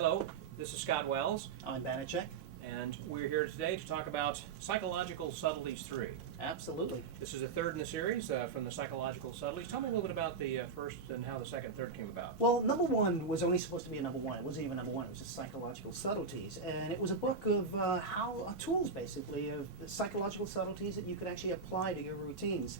Hello, this is Scott Wells, I'm Banachek. and we're here today to talk about Psychological Subtleties 3. Absolutely. This is the third in the series from the Psychological Subtleties. Tell me a little bit about the first and how the second and third came about. Well, number one was only supposed to be a number one. It wasn't even number one. It was just Psychological Subtleties. And it was a book of tools, basically, of psychological subtleties that you could actually apply to your routines.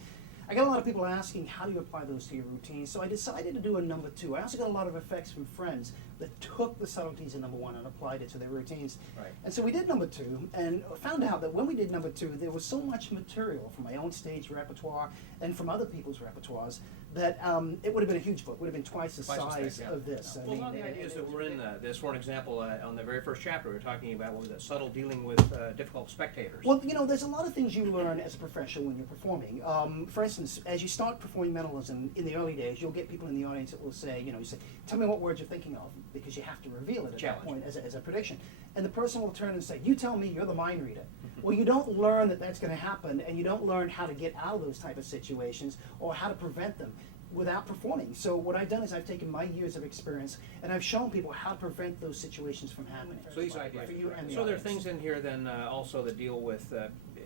I got a lot of people asking, how do you apply those to your routines? So I decided to do a number two. I also got a lot of effects from friends that took the subtleties in number one and applied it to their routines. Right. And so we did number two, and found out that when we did number two, there was so much material from my own stage repertoire and from other people's repertoires that it would have been a huge book. Would have been twice the size of this. Well, a lot of the ideas that were in this, for an example, on the very first chapter, we were talking about what was that, subtle dealing with difficult spectators. Well, you know, there's a lot of things you learn as a professional when you're performing. For instance, as you start performing mentalism in the early days, you'll get people in the audience that will say, you say, tell me what words you're thinking of, because you have to reveal it at that point as a prediction. And the person will turn and say, you tell me, you're the mind reader. Well, you don't learn that that's going to happen, and you don't learn how to get out of those type of situations or how to prevent them without performing. So what I've done is I've taken my years of experience and I've shown people how to prevent those situations from happening. So these ideas. For you and the So there are audience. things in here then also that deal with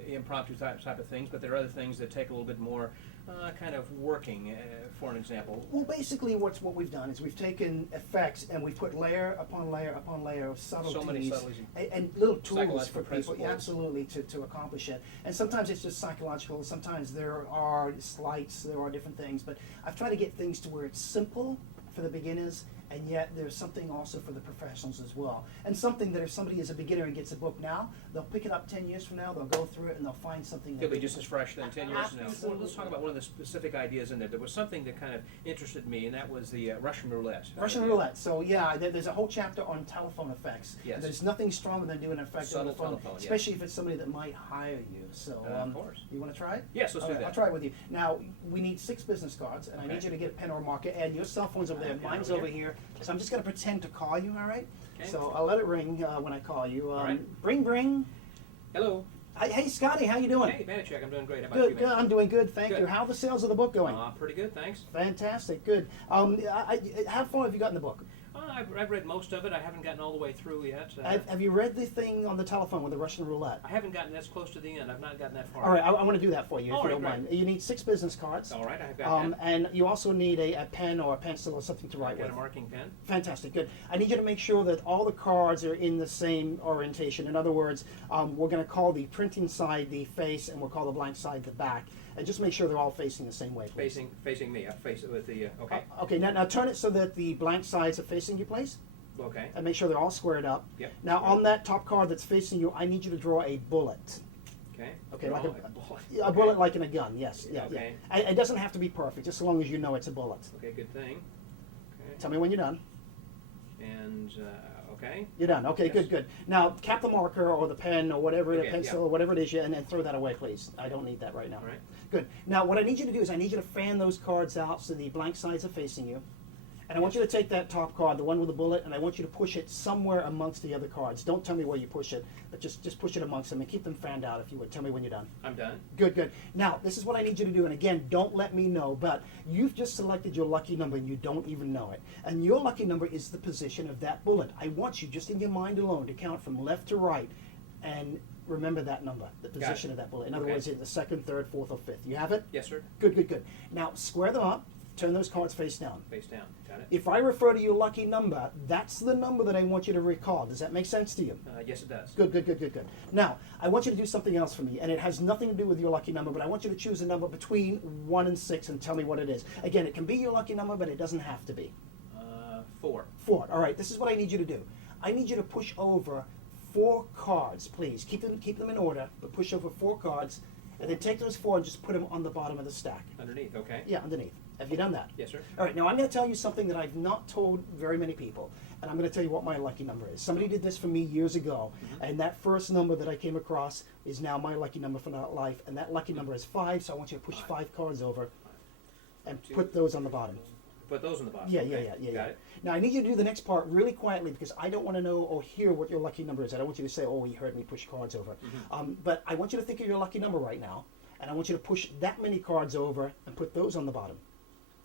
impromptu type of things, but there are other things that take a little bit more kind of working, for an example. Well, basically what we've done is we've taken effects and we've put layer upon layer upon layer of subtleties, So many subtleties. And little tools Psychological for people, principles. absolutely, to accomplish it. And sometimes it's just psychological, sometimes there are slights, there are different things, but I've tried to get things to where it's simple for the beginners, and yet there's something also for the professionals as well. And something that if somebody is a beginner and gets a book now, they'll pick it up 10 years from now, they'll go through it and they'll find something that It'll be just as fresh then 10 years from now. Absolutely. Well, let's talk about one of the specific ideas in there. There was something that kind of interested me, and that was the Russian roulette. Russian roulette. So yeah, there's a whole chapter on telephone effects. Yes. There's nothing stronger than doing an effect on the Subtle phone, telephone, yes. especially if it's somebody that might hire you. So Of course. you want to try it? Yes, let's do that. I'll try it with you. Now we need 6 business cards, and I Okay. need you to get a pen or a marker. And your cell phone's over there. Okay, Mine's over over here. So I'm just going to pretend to call you. All right? Okay. So I'll let it ring when I call you. All right. Ring, ring. Hello. Hey, Scotty, how you doing? Hey, Banachek, I'm doing great. How about Good, you, good. man? I'm doing good. Thank Good. you. How are the sales of the book going? Pretty good, thanks. Fantastic. Good. How far have you gotten the book? I've read most of it. I haven't gotten all the way through yet. Have you read the thing on the telephone with the Russian roulette? I haven't gotten as close to the end. I've not gotten that far. All right, I want to do that for you, if All you right, don't great. mind. You need 6 business cards. All right, I've got that. And you also need a pen or a pencil or something to I've write got with. a marking pen. Fantastic, good. I need you to make sure that all the cards are in the same orientation. In other words, we're going to call the printing side the face, and we'll call the blank side the back. And just make sure they're all facing the same way, please. Facing me. I face it with the, okay. Okay, now turn it so that the blank sides are facing you, please. Okay. And make sure they're all squared up. Yep. Now, on that top card that's facing you, I need you to draw a bullet. Okay. Okay, Draw like a bullet. A Okay. bullet like in a gun, yes. Yeah, Okay. yeah. It doesn't have to be perfect, just as long as you know it's a bullet. Okay, good thing. Okay. Tell me when you're done. And, okay. You're done. Okay, Yes. good, good. Now, cap the marker or the pen or whatever, Okay, the pencil yeah. or whatever it is, and then throw that away, please. I don't need that right now. All right. Good. Now, what I need you to do is I need you to fan those cards out so the blank sides are facing you. And I want you to take that top card, the one with the bullet, and I want you to push it somewhere amongst the other cards. Don't tell me where you push it, but just push it amongst them and keep them fanned out if you would. Tell me when you're done. I'm done. Good, good. Now, this is what I need you to do, and again, don't let me know, but you've just selected your lucky number and you don't even know it. And your lucky number is the position of that bullet. I want you, just in your mind alone, to count from left to right and remember that number, the position of that bullet. In other Okay. words, in the second, third, fourth, or fifth. You have it? Yes, sir. Good, good, good. Now, square them up, turn those cards face down. Face down. Got it. If I refer to your lucky number, that's the number that I want you to recall. Does that make sense to you? Yes, it does. Good, good, good, good, good. Now, I want you to do something else for me, and it has nothing to do with your lucky number, but I want you to choose a number between 1 and 6 and tell me what it is. Again, it can be your lucky number, but it doesn't have to be. 4. 4. All right, this is what I need you to do. I need you to push over 4 cards, please. Keep them in order, but push over 4 cards, and then take those 4 and just put them on the bottom of the stack. Underneath, okay. Yeah, underneath. Have you done that? Yes, sir. All right, now I'm going to tell you something that I've not told very many people, and I'm going to tell you what my lucky number is. Somebody did this for me years ago, and that first number that I came across is now my lucky number for life, and that lucky number is 5, so I want you to push 5 cards over and put those on the bottom. Put those in the bottom. Yeah, okay. yeah, yeah, yeah. Got yeah. it. Now I need you to do the next part really quietly because I don't want to know or hear what your lucky number is. I don't want you to say, "Oh, he heard me push cards over." But I want you to think of your lucky number right now, and I want you to push that many cards over and put those on the bottom.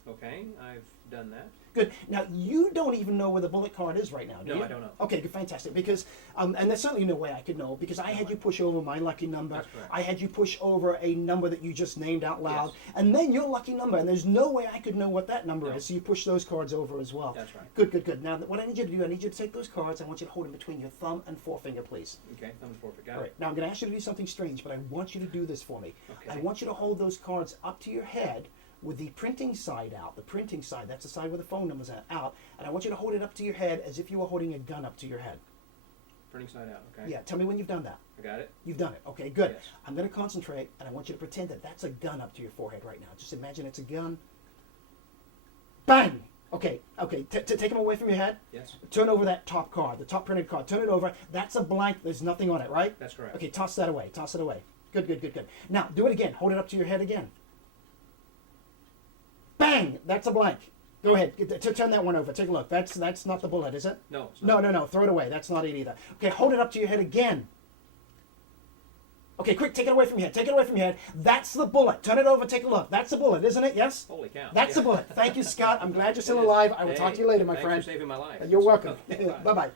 Okay, I've done that. Good. Now, you don't even know where the bullet card is right now, do you? No, I don't know. Okay, good, fantastic. Because, and there's certainly no way I could know, because I had you push over my lucky number. That's correct. I had you push over a number that you just named out loud, Yes. and then your lucky number, and there's no way I could know what that number No. is, so you push those cards over as well. That's right. Good, good, good. Now, what I need you to do, I need you to take those cards, I want you to hold them between your thumb and forefinger, please. Okay, thumb and forefinger. Got All right. it. Now, I'm going to ask you to do something strange, but I want you to do this for me. Okay. I want you to hold those cards up to your head with the printing side out. The printing side, that's the side where the phone numbers are out. And I want you to hold it up to your head as if you were holding a gun up to your head. Printing side out. Okay. Yeah, tell me when you've done that. I got it. You've done it. Okay, good. Yes. I'm going to concentrate, and I want you to pretend that that's a gun up to your forehead right now. Just imagine it's a gun. Bang! Okay, okay. Take them away from your head. Yes. Turn over that top card, the top printed card. Turn it over. That's a blank. There's nothing on it, right? That's correct. Okay, toss that away. Toss it away. Good, good, good, good. Now, do it again. Hold it up to your head again. Bang! That's a blank. Go ahead. Turn that one over. Take a look. That's not the bullet, is it? No. It's No, not. no, no. Throw it away. That's not it either. Okay, hold it up to your head again. Okay, quick. Take it away from your head. Take it away from your head. That's the bullet. Turn it over. Take a look. That's the bullet, isn't it? Yes? Holy cow. That's the Yeah. bullet. Thank you, Scott. I'm glad you're still It is. alive. I will Hey, talk to you later, my thanks friend. for saving my life. You're welcome. Bye. Bye-bye.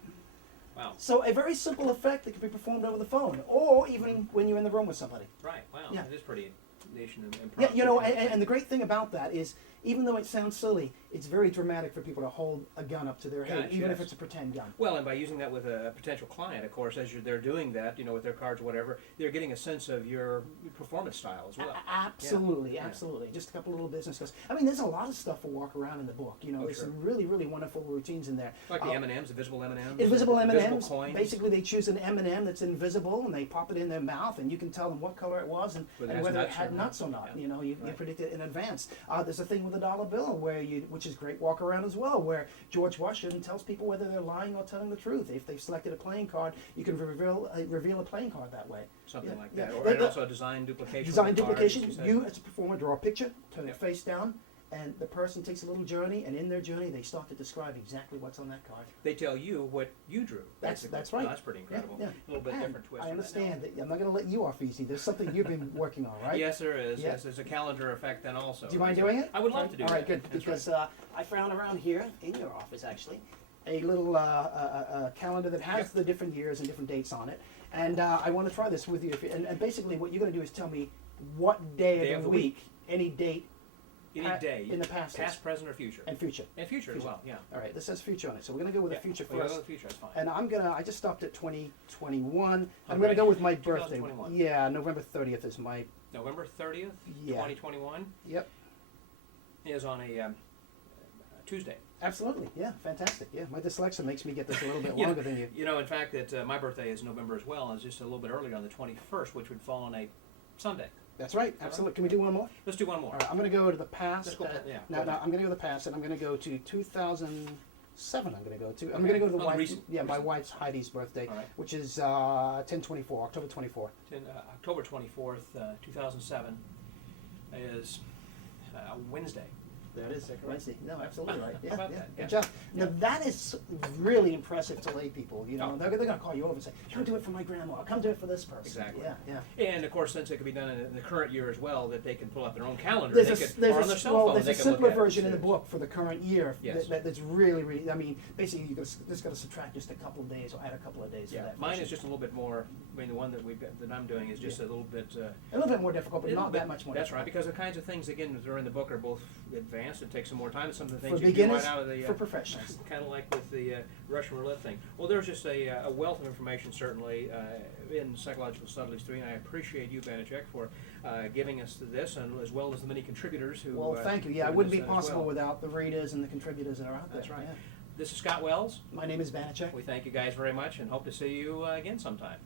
Wow. So a very simple effect that can be performed over the phone, or even when you're in the room with somebody. Right. Wow. Yeah. It is pretty nation and Yeah, you know, and the great thing about that is, even though it sounds silly, it's very dramatic for people to hold a gun up to their head, Gosh, even if yes. it's a pretend gun. Well, and by using that with a potential client, of course, as they're doing that, you know, with their cards or whatever, they're getting a sense of your performance style as well. Absolutely, Yeah. absolutely. Just a couple little business cards. I mean, there's a lot of stuff to walk around in the book. You know, Oh, there's sure. some really, really wonderful routines in there. Like the M&Ms, the visible M&Ms. Invisible M&Ms. Invisible coins. Basically, they choose an M&M that's invisible, and they pop it in their mouth, and you can tell them what color it was and Whether it has whether it nuts had or nuts or not. not. Yeah. You know, you Right. predict it in advance. There's a thing with the dollar bill which is great walk around as well, where George Washington tells people whether they're lying or telling the truth. If they've selected a playing card, you can reveal a playing card that way. Something Yeah, like yeah. that. Or, The- and the- also a design duplication. Design of the card, duplication. as you said. You, as a performer, draw a picture, turn Yep. it face down, and the person takes a little journey, and in their journey, they start to describe exactly what's on that card. They tell you what you drew. That's basically. right. No, that's pretty incredible. Yeah, A little bit And different twist. I from that understand that I'm not going to let you off easy. There's something you've been working on, now. right? Yes, there is. Yeah. Yes, there's a calendar effect then also. Do you mind doing it? I would love to do All right, that. good. That's Because I found around here in your office actually a little calendar that has Yep. the different years and different dates on it, and I want to try this with you. And basically, what you're going to do is tell me what day of the week, any date, Any day. in the past, Past, present, or future. and future. And future as Future. well, yeah. All right, this says future on it, so we're going to go with Yeah. the future Oh, you first. go with the future, that's fine. And I just stopped at 2021. I'm Okay. going to go with my birthday. 2021. Yeah, November 30th is my, November 30th, Yeah. 2021 yep. is on a Tuesday. Absolutely, yeah, fantastic. Yeah, my dyslexia makes me get this a little bit Yeah. longer than you. You know, in fact, that my birthday is November as well, and it's just a little bit earlier on the 21st, which would fall on a Sunday. That's right, absolutely. Can we do one more? Let's do one more. All right, I'm going to go to the past. Let's go, yeah. No, I'm going to go to the past, and I'm going to go to 2007. I'm going to go to. I'm going to go to the Oh, the wife. recent- Yeah, my recent. wife's Heidi's birthday, All right. which is 10/24, October 24. October 24th, 2007 is Wednesday. There it is. correct? Wednesday. No, absolutely right. How Yeah, about yeah. that? Good Yeah. job. Now Yeah. that is really impressive to lay people. You know, Oh. they're going to call you over and say, "Come do it for my grandma. Come do it for this person." Exactly. Yeah, yeah. And of course, since it could be done in the current year as well, that they can pull up their own calendar. There's they a, could, there's or a, on their cell well, phone, there's they a can look simpler at it. version in the book for the current year Yes. that's really, really, I mean, basically you just got to subtract just a couple of days or add a couple of days Yeah, for that mine version. is just a little bit more. I mean, the one that that I'm doing is just a little bit. A little bit more difficult, but little not bit- that much more That's right, difficult. because the kinds of things again that are in the book are both advanced. It takes some more time. And some of the For things you can do beginners, right out of the. for professionals. Kind of like with the Russian roulette thing. Well, there's just a wealth of information certainly in Psychological Subtleties 3, and I appreciate you, Banachek, for giving us this, and as well as the many contributors who. Well, thank you. Yeah, it given wouldn't us be that as possible well. without the readers and the contributors that are out there. That's right. Yeah. This is Scott Wells. My name is Banachek. We thank you guys very much and hope to see you again sometime.